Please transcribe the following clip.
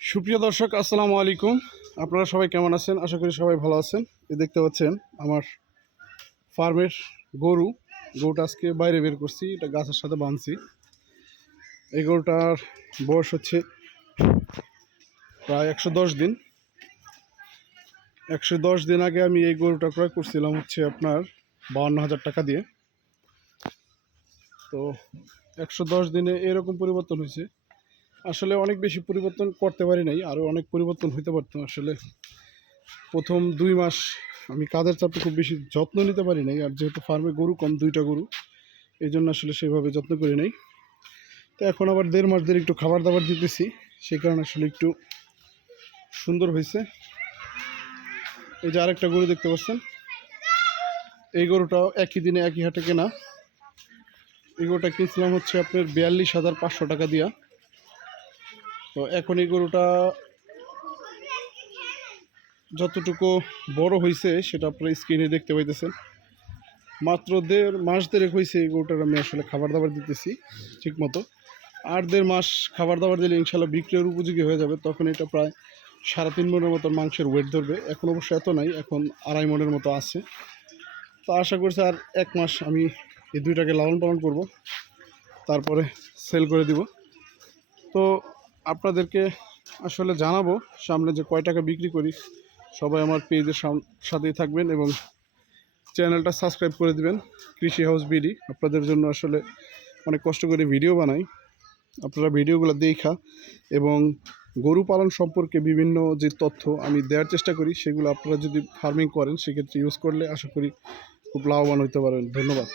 সুপ্রিয় দর্শক, আসসালামু আলাইকুম। আপনারা সবাই কেমন আছেন? আশা করি সবাই ভালো আছেন। দেখতে পাচ্ছেন আমার ফার্মের গরুটা আজকে বাইরে বের করছি, এটা গাছের সাথে বাঁধছি। এই গরুটার বয়স হচ্ছে প্রায় 110 দিন। 110 দিন আগে আমি এই গরুটা ক্রয় করছিলাম হচ্ছে আপনার 52,000 টাকা দিয়ে। তো 110 দিনে এরকম পরিবর্তন হয়েছে। আসলে অনেক বেশি পরিবর্তন করতে পারি নাই, আরও অনেক পরিবর্তন হইতে পারতো। আসলে প্রথম 2 মাস আমি কাজের চাপে খুব বেশি যত্ন নিতে পারি নাই, আর যেহেতু ফার্মে গরু কম, 2টা গরু, এই জন্য আসলে সেভাবে যত্ন করি নাই। তো এখন আবার 1.5 মাস ধরে একটু খাবার দাবার দিতেছি, সেই কারণে আসলে একটু সুন্দর হয়েছে। এই যে আরেকটা গরু দেখতে পাচ্ছেন, এই গরুটাও একই দিনে একই হাটে কেনা। এই গরুটা কিনছিলাম হচ্ছে আপনার 42,500 টাকা দিয়া। তো এখন এই গরুটা যতটুকু বড় হয়েছে সেটা আপনারা স্ক্রিনে দেখতে পাইতেছেন। মাত্র 1.5 মাস ধরে হয়েছে এই গরুটার আমি আসলে খাবার দাবার দিতেছি ঠিক মতো। 8-1.5 মাস খাবার দাবার দিলে ইনশাল্লাহ বিক্রির উপযোগী হয়ে যাবে। তখন এটা প্রায় 3.5 মনের মতো মাংসের ওয়েট ধরবে। এখন অবশ্য এত নাই, এখন 2.5 মনের মতো আছে। তো আশা করছি আর 1 মাস আমি এই দুইটাকে লালন পালন করব, তারপরে সেল করে দিব। তো আপনাদেরকে আসলে জানাবো সামনে যে কয় টাকা বিক্রি করি। সবাই আমার পেজের সাথেই থাকবেন এবং চ্যানেলটা সাবস্ক্রাইব করে দিবেন। কৃষি হাউস বিডি আপনাদের জন্য আসলে অনেক কষ্ট করে ভিডিও বানাই। আপনারা ভিডিওগুলো দেখা এবং গরু পালন সম্পর্কে বিভিন্ন যে তথ্য আমি দেওয়ার চেষ্টা করি, সেগুলো আপনারা যদি ফার্মিং করেন সেক্ষেত্রে ইউজ করলে আশা করি খুব লাভবান হতে পারেন। ধন্যবাদ।